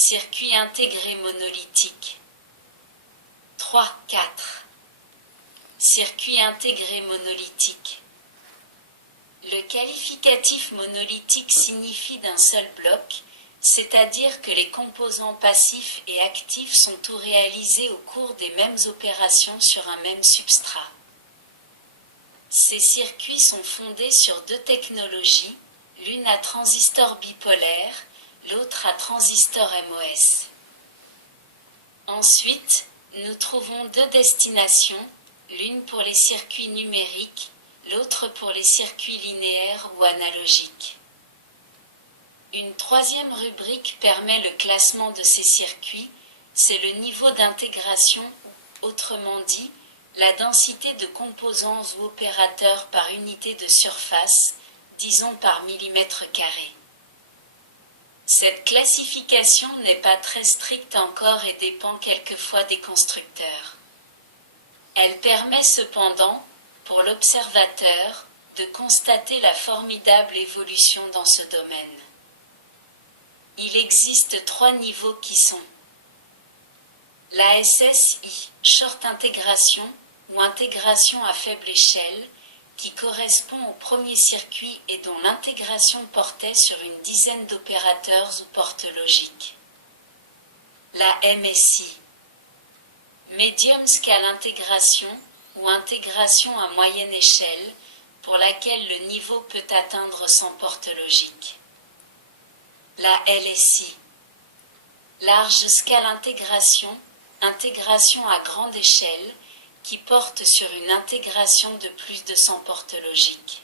Circuit intégré monolithique. 3-4. Circuit intégré monolithique. Le qualificatif monolithique signifie d'un seul bloc, c'est-à-dire que les composants passifs et actifs sont tous réalisés au cours des mêmes opérations sur un même substrat. Ces circuits sont fondés sur deux technologies, l'une à transistor bipolaire, l'autre à transistor MOS. Ensuite, nous trouvons deux destinations, l'une pour les circuits numériques, l'autre pour les circuits linéaires ou analogiques. Une troisième rubrique permet le classement de ces circuits, c'est le niveau d'intégration, autrement dit, la densité de composants ou opérateurs par unité de surface, disons par millimètre carré. Cette classification n'est pas très stricte encore et dépend quelquefois des constructeurs. Elle permet cependant, pour l'observateur, de constater la formidable évolution dans ce domaine. Il existe trois niveaux qui sont la SSI, short intégration ou intégration à faible échelle, qui correspond au premier circuit et dont l'intégration portait sur une dizaine d'opérateurs ou portes logiques. La MSI, Medium Scale Intégration ou intégration à moyenne échelle, pour laquelle le niveau peut atteindre 100 portes logiques. La LSI, Large Scale Intégration, intégration à grande échelle, qui porte sur une intégration de plus de 100 portes logiques.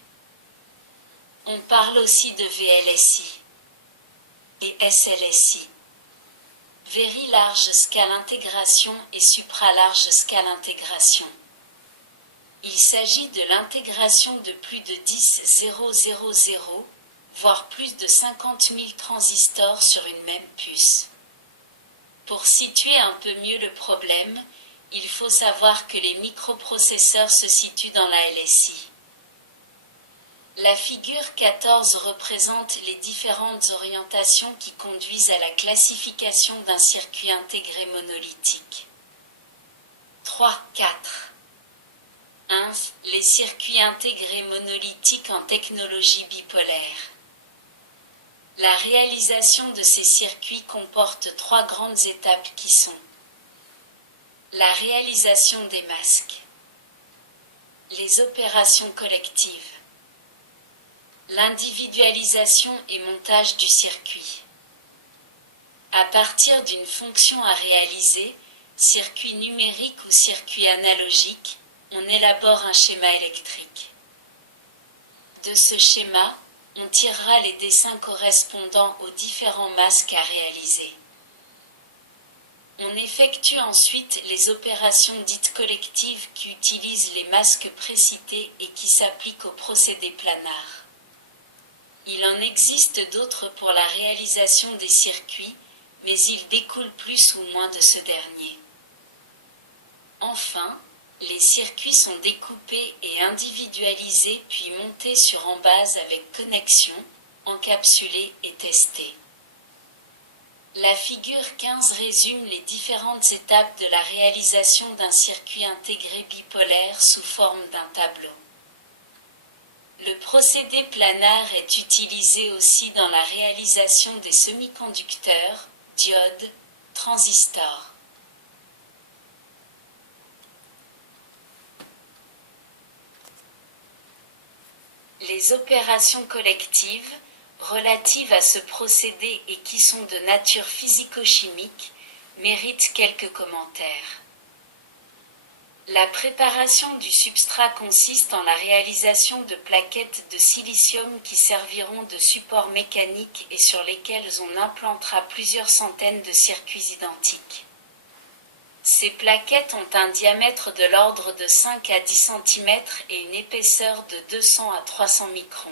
On parle aussi de VLSI et SLSI, Very Large Scale Intégration et Supra Large Scale Intégration. Il s'agit de l'intégration de plus de 10,000, voire plus de 50 000 transistors sur une même puce. Pour situer un peu mieux le problème, il faut savoir que les microprocesseurs se situent dans la LSI. La figure 14 représente les différentes orientations qui conduisent à la classification d'un circuit intégré monolithique. 3-4. 1. Les circuits intégrés monolithiques en technologie bipolaire. La réalisation de ces circuits comporte trois grandes étapes qui sont la réalisation des masques, les opérations collectives, l'individualisation et montage du circuit. À partir d'une fonction à réaliser, circuit numérique ou circuit analogique, on élabore un schéma électrique. De ce schéma, on tirera les dessins correspondant aux différents masques à réaliser. On effectue ensuite les opérations dites collectives qui utilisent les masques précités et qui s'appliquent au procédé planar. Il en existe d'autres pour la réalisation des circuits, mais ils découlent plus ou moins de ce dernier. Enfin, les circuits sont découpés et individualisés puis montés sur en-base avec connexion, encapsulés et testés. La figure 15 résume les différentes étapes de la réalisation d'un circuit intégré bipolaire sous forme d'un tableau. Le procédé planar est utilisé aussi dans la réalisation des semi-conducteurs, diodes, transistors. Les opérations collectives, relatives à ce procédé et qui sont de nature physico-chimique, méritent quelques commentaires. La préparation du substrat consiste en la réalisation de plaquettes de silicium qui serviront de support mécanique et sur lesquelles on implantera plusieurs centaines de circuits identiques. Ces plaquettes ont un diamètre de l'ordre de 5 à 10 cm et une épaisseur de 200 à 300 microns.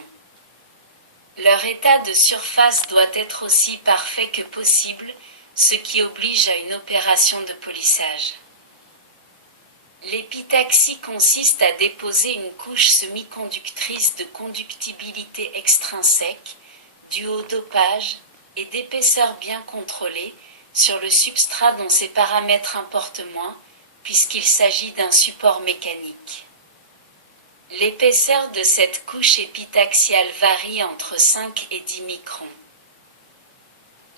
Leur état de surface doit être aussi parfait que possible, ce qui oblige à une opération de polissage. L'épitaxie consiste à déposer une couche semi-conductrice de conductibilité extrinsèque, du haut dopage et d'épaisseur bien contrôlée, sur le substrat dont ces paramètres importent moins, puisqu'il s'agit d'un support mécanique. L'épaisseur de cette couche épitaxiale varie entre 5 et 10 microns.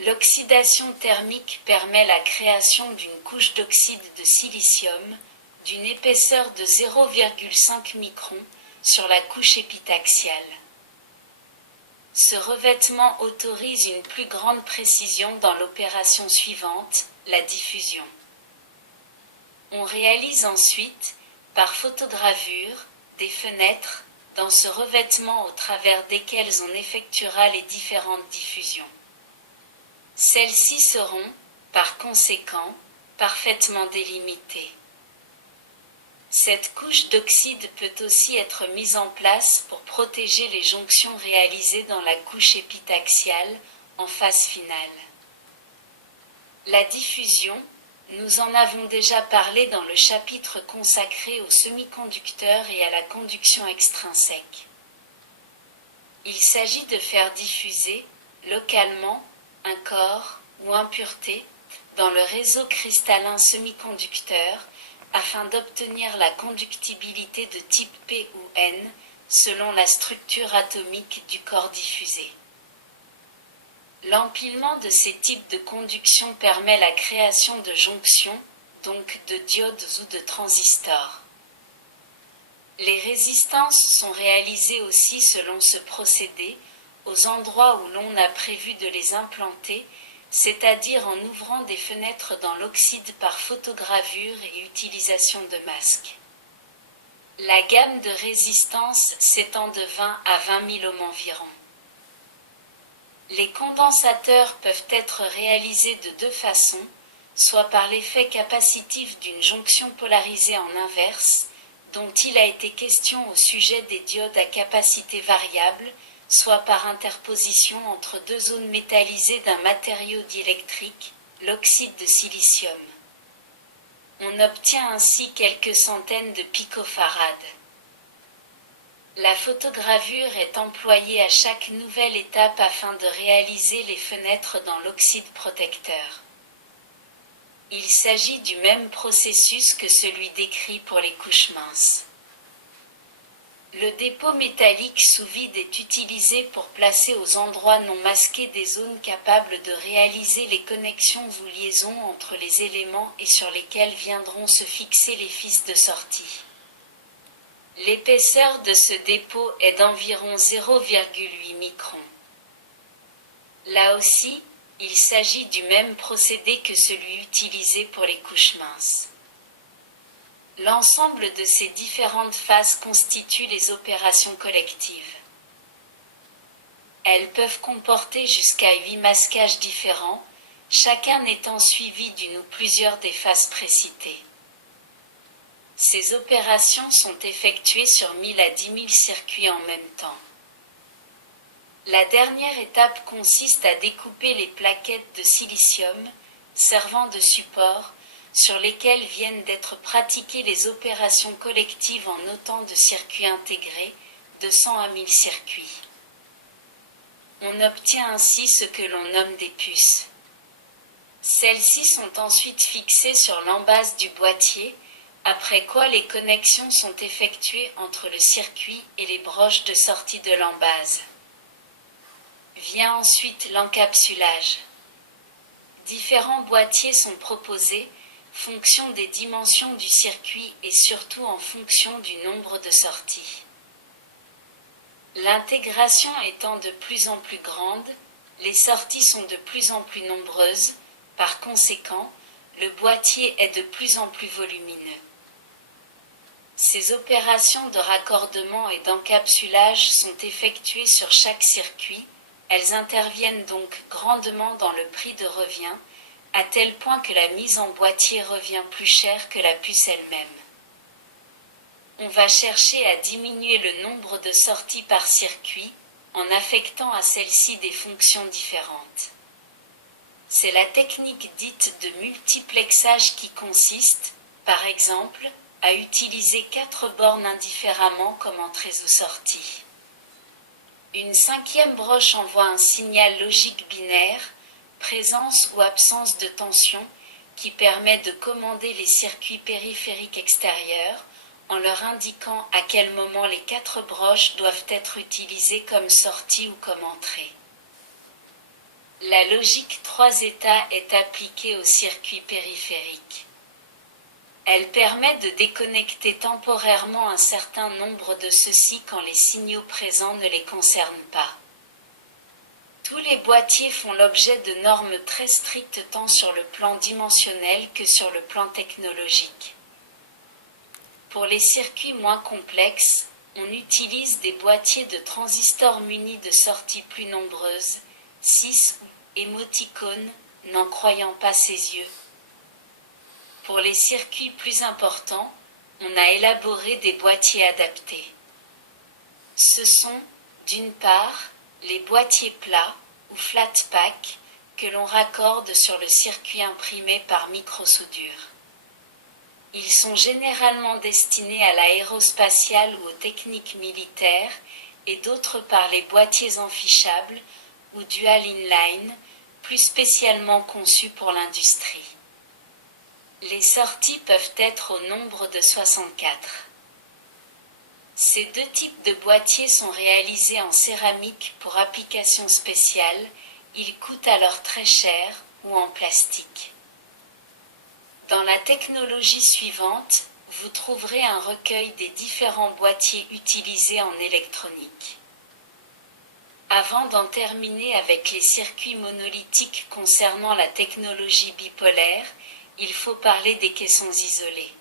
L'oxydation thermique permet la création d'une couche d'oxyde de silicium d'une épaisseur de 0,5 microns sur la couche épitaxiale. Ce revêtement autorise une plus grande précision dans l'opération suivante, la diffusion. On réalise ensuite, par photogravure, des fenêtres dans ce revêtement au travers desquelles on effectuera les différentes diffusions. Celles-ci seront, par conséquent, parfaitement délimitées. Cette couche d'oxyde peut aussi être mise en place pour protéger les jonctions réalisées dans la couche épitaxiale, en phase finale. La diffusion, nous en avons déjà parlé dans le chapitre consacré aux semi-conducteurs et à la conduction extrinsèque. Il s'agit de faire diffuser, localement, un corps ou impureté dans le réseau cristallin semi-conducteur afin d'obtenir la conductibilité de type P ou N selon la structure atomique du corps diffusé. L'empilement de ces types de conduction permet la création de jonctions, donc de diodes ou de transistors. Les résistances sont réalisées aussi selon ce procédé, aux endroits où l'on a prévu de les implanter, c'est-à-dire en ouvrant des fenêtres dans l'oxyde par photogravure et utilisation de masques. La gamme de résistance s'étend de 20 à 20 000 ohms environ. Les condensateurs peuvent être réalisés de deux façons, soit par l'effet capacitif d'une jonction polarisée en inverse, dont il a été question au sujet des diodes à capacité variable, soit par interposition entre deux zones métallisées d'un matériau diélectrique, l'oxyde de silicium. On obtient ainsi quelques centaines de picofarades. La photogravure est employée à chaque nouvelle étape afin de réaliser les fenêtres dans l'oxyde protecteur. Il s'agit du même processus que celui décrit pour les couches minces. Le dépôt métallique sous vide est utilisé pour placer aux endroits non masqués des zones capables de réaliser les connexions ou liaisons entre les éléments et sur lesquels viendront se fixer les fils de sortie. L'épaisseur de ce dépôt est d'environ 0,8 microns. Là aussi, il s'agit du même procédé que celui utilisé pour les couches minces. L'ensemble de ces différentes phases constitue les opérations collectives. Elles peuvent comporter jusqu'à 8 masquages différents, chacun étant suivi d'une ou plusieurs des phases précitées. Ces opérations sont effectuées sur 1000 à 10 000 circuits en même temps. La dernière étape consiste à découper les plaquettes de silicium, servant de support, sur lesquelles viennent d'être pratiquées les opérations collectives en autant de circuits intégrés, de 100 à 1000 circuits. On obtient ainsi ce que l'on nomme des puces. Celles-ci sont ensuite fixées sur l'embase du boîtier, après quoi les connexions sont effectuées entre le circuit et les broches de sortie de l'embase. Vient ensuite l'encapsulage. Différents boîtiers sont proposés, fonction des dimensions du circuit et surtout en fonction du nombre de sorties. L'intégration étant de plus en plus grande, les sorties sont de plus en plus nombreuses, par conséquent, le boîtier est de plus en plus volumineux. Ces opérations de raccordement et d'encapsulage sont effectuées sur chaque circuit, elles interviennent donc grandement dans le prix de revient, à tel point que la mise en boîtier revient plus cher que la puce elle-même. On va chercher à diminuer le nombre de sorties par circuit, en affectant à celles-ci des fonctions différentes. C'est la technique dite de multiplexage qui consiste, par exemple, à utiliser 4 bornes indifféremment comme entrées ou sorties. Une 5e broche envoie un signal logique binaire, présence ou absence de tension, qui permet de commander les circuits périphériques extérieurs, en leur indiquant à quel moment les 4 broches doivent être utilisées comme sortie ou comme entrée. La logique 3 états est appliquée aux circuits périphériques. Elle permet de déconnecter temporairement un certain nombre de ceux-ci quand les signaux présents ne les concernent pas. Tous les boîtiers font l'objet de normes très strictes tant sur le plan dimensionnel que sur le plan technologique. Pour les circuits moins complexes, on utilise des boîtiers de transistors munis de sorties plus nombreuses, 6 ou émoticônes, n'en croyant pas ses yeux. Pour les circuits plus importants, on a élaboré des boîtiers adaptés. Ce sont, d'une part, les boîtiers plats, ou flat pack, que l'on raccorde sur le circuit imprimé par microsoudure. Ils sont généralement destinés à l'aérospatiale ou aux techniques militaires, et d'autre part les boîtiers enfichables, ou dual inline, plus spécialement conçus pour l'industrie. Les sorties peuvent être au nombre de 64. Ces 2 types de boîtiers sont réalisés en céramique pour applications spéciales, ils coûtent alors très cher, ou en plastique. Dans la technologie suivante, vous trouverez un recueil des différents boîtiers utilisés en électronique. Avant d'en terminer avec les circuits monolithiques concernant la technologie bipolaire, il faut parler des caissons isolés.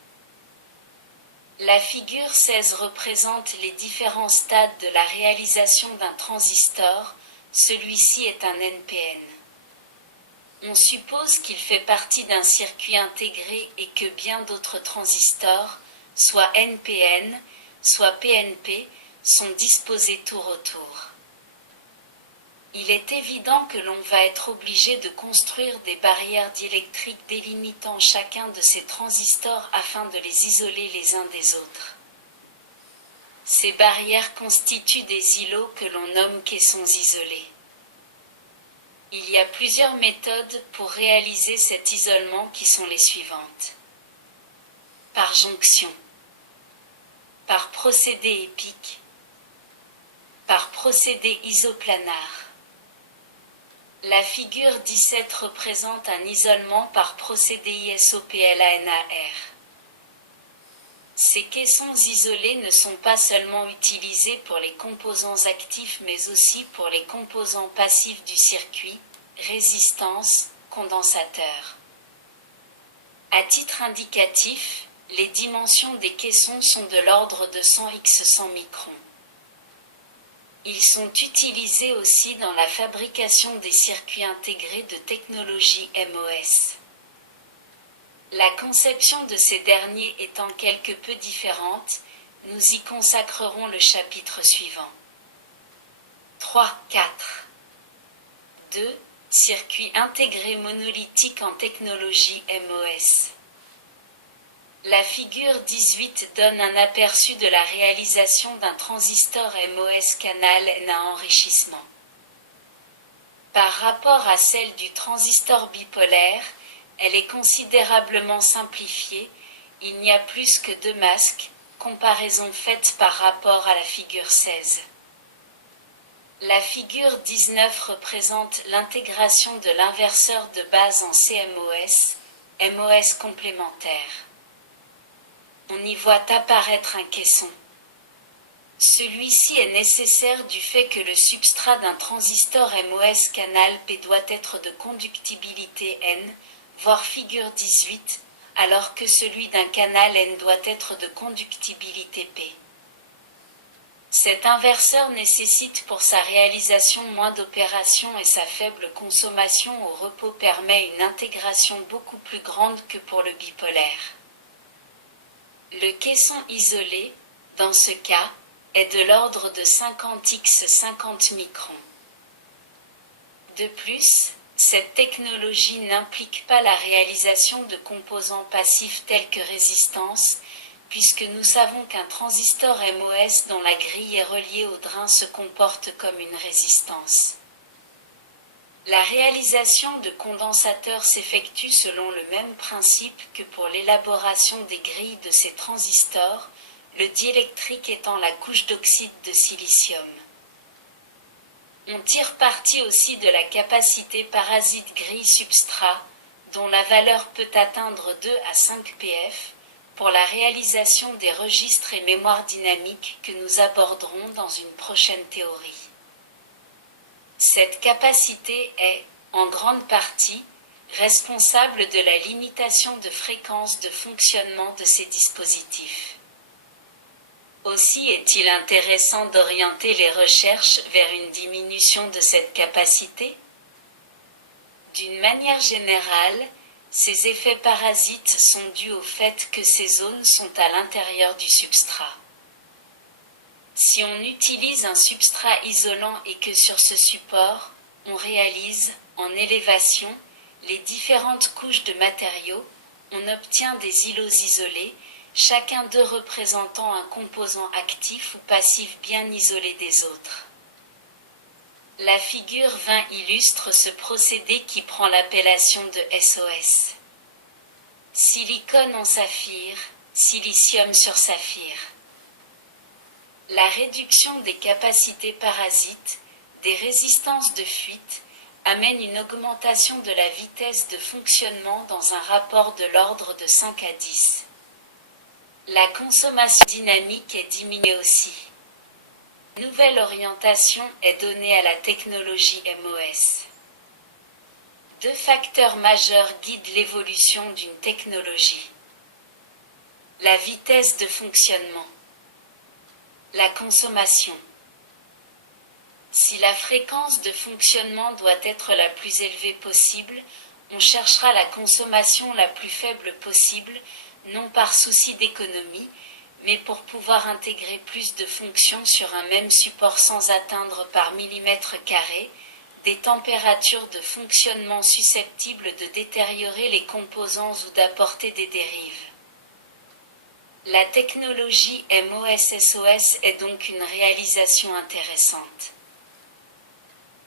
La figure 16 représente les différents stades de la réalisation d'un transistor, celui-ci est un NPN. On suppose qu'il fait partie d'un circuit intégré et que bien d'autres transistors, soit NPN, soit PNP, sont disposés tour autour. Il est évident que l'on va être obligé de construire des barrières diélectriques délimitant chacun de ces transistors afin de les isoler les uns des autres. Ces barrières constituent des îlots que l'on nomme caissons isolés. Il y a plusieurs méthodes pour réaliser cet isolement qui sont les suivantes. Par jonction, par procédé épique, par procédé isoplanar. La figure 17 représente un isolement par procédé ISOPLANAR. Ces caissons isolés ne sont pas seulement utilisés pour les composants actifs mais aussi pour les composants passifs du circuit, résistance, condensateur. À titre indicatif, les dimensions des caissons sont de l'ordre de 100 x 100 microns. Ils sont utilisés aussi dans la fabrication des circuits intégrés de technologie MOS. La conception de ces derniers étant quelque peu différente, nous y consacrerons le chapitre suivant. 3, 4. 2. Circuit intégré monolithique en technologie MOS. La figure 18 donne un aperçu de la réalisation d'un transistor MOS canal N à enrichissement. Par rapport à celle du transistor bipolaire, elle est considérablement simplifiée, il n'y a plus que 2 masques, comparaison faite par rapport à la figure 16. La figure 19 représente l'intégration de l'inverseur de base en CMOS, MOS complémentaire. On y voit apparaître un caisson. Celui-ci est nécessaire du fait que le substrat d'un transistor MOS canal P doit être de conductibilité N, voire figure 18, alors que celui d'un canal N doit être de conductibilité P. Cet inverseur nécessite pour sa réalisation moins d'opérations et sa faible consommation au repos permet une intégration beaucoup plus grande que pour le bipolaire. Le caisson isolé, dans ce cas, est de l'ordre de 50 x 50 microns. De plus, cette technologie n'implique pas la réalisation de composants passifs tels que résistance, puisque nous savons qu'un transistor MOS dont la grille est reliée au drain se comporte comme une résistance. La réalisation de condensateurs s'effectue selon le même principe que pour l'élaboration des grilles de ces transistors, le diélectrique étant la couche d'oxyde de silicium. On tire parti aussi de la capacité parasite grille-substrat, dont la valeur peut atteindre 2 à 5 pF, pour la réalisation des registres et mémoires dynamiques que nous aborderons dans une prochaine théorie. Cette capacité est, en grande partie, responsable de la limitation de fréquence de fonctionnement de ces dispositifs. Aussi est-il intéressant d'orienter les recherches vers une diminution de cette capacité? D'une manière générale, ces effets parasites sont dus au fait que ces zones sont à l'intérieur du substrat. Si on utilise un substrat isolant et que sur ce support, on réalise, en élévation, les différentes couches de matériaux, on obtient des îlots isolés, chacun d'eux représentant un composant actif ou passif bien isolé des autres. La figure 20 illustre ce procédé qui prend l'appellation de SOS. Silicone en saphir, silicium sur saphir. La réduction des capacités parasites, des résistances de fuite, amène une augmentation de la vitesse de fonctionnement dans un rapport de l'ordre de 5 à 10. La consommation dynamique est diminuée aussi. Nouvelle orientation est donnée à la technologie MOS. Deux facteurs majeurs guident l'évolution d'une technologie. La vitesse de fonctionnement. La consommation. Si la fréquence de fonctionnement doit être la plus élevée possible, on cherchera la consommation la plus faible possible, non par souci d'économie, mais pour pouvoir intégrer plus de fonctions sur un même support sans atteindre par millimètre carré des températures de fonctionnement susceptibles de détériorer les composants ou d'apporter des dérives. La technologie MOS-SOS est donc une réalisation intéressante.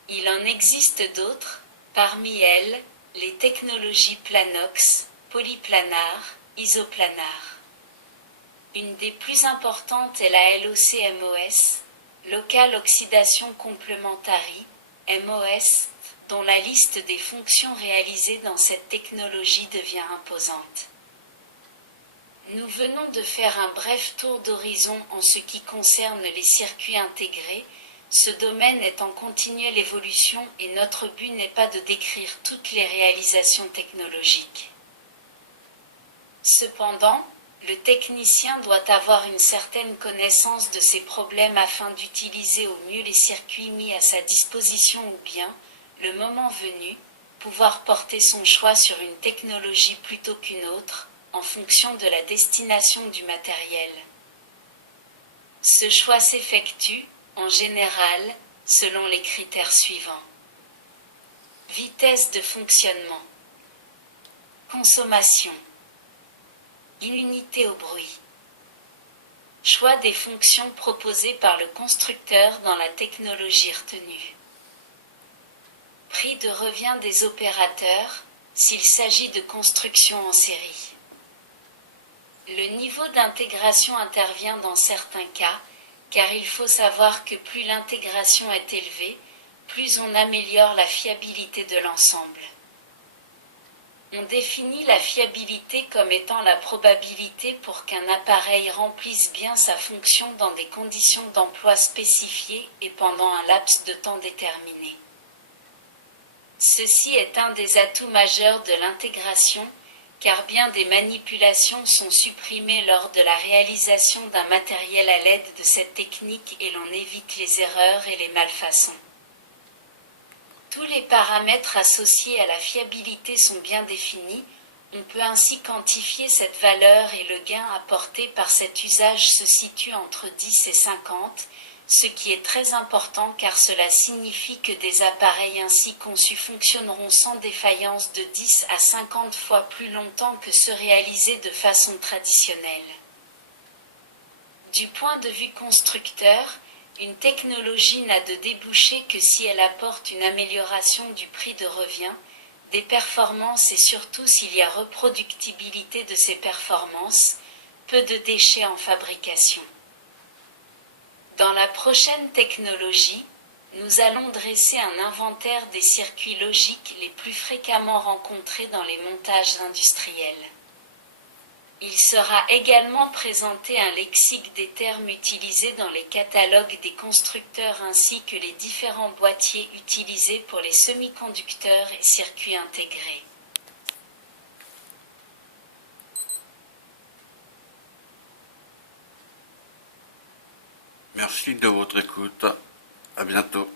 Il en existe d'autres, parmi elles, les technologies Planox, polyplanar, isoplanar. Une des plus importantes est la LOC-MOS, Local Oxidation Complementary, MOS, dont la liste des fonctions réalisées dans cette technologie devient imposante. Nous venons de faire un bref tour d'horizon en ce qui concerne les circuits intégrés. Ce domaine est en continuelle évolution et notre but n'est pas de décrire toutes les réalisations technologiques. Cependant, le technicien doit avoir une certaine connaissance de ces problèmes afin d'utiliser au mieux les circuits mis à sa disposition ou bien, le moment venu, pouvoir porter son choix sur une technologie plutôt qu'une autre, en fonction de la destination du matériel. Ce choix s'effectue, en général, selon les critères suivants. Vitesse de fonctionnement. Consommation. Immunité au bruit. Choix des fonctions proposées par le constructeur dans la technologie retenue. Prix de revient des opérateurs, s'il s'agit de construction en série. Le niveau d'intégration intervient dans certains cas, car il faut savoir que plus l'intégration est élevée, plus on améliore la fiabilité de l'ensemble. On définit la fiabilité comme étant la probabilité pour qu'un appareil remplisse bien sa fonction dans des conditions d'emploi spécifiées et pendant un laps de temps déterminé. Ceci est un des atouts majeurs de l'intégration, car bien des manipulations sont supprimées lors de la réalisation d'un matériel à l'aide de cette technique et l'on évite les erreurs et les malfaçons. Tous les paramètres associés à la fiabilité sont bien définis, on peut ainsi quantifier cette valeur et le gain apporté par cet usage se situe entre 10 et 50, ce qui est très important car cela signifie que des appareils ainsi conçus fonctionneront sans défaillance de 10 à 50 fois plus longtemps que ceux réalisés de façon traditionnelle. Du point de vue constructeur, Une technologie n'a de débouché que si elle apporte une amélioration du prix de revient, des performances et surtout s'il y a reproductibilité de ces performances, peu de déchets en fabrication. Dans la prochaine technologie, nous allons dresser un inventaire des circuits logiques les plus fréquemment rencontrés dans les montages industriels. Il sera également présenté un lexique des termes utilisés dans les catalogues des constructeurs ainsi que les différents boîtiers utilisés pour les semi-conducteurs et circuits intégrés. Merci de votre écoute. À bientôt.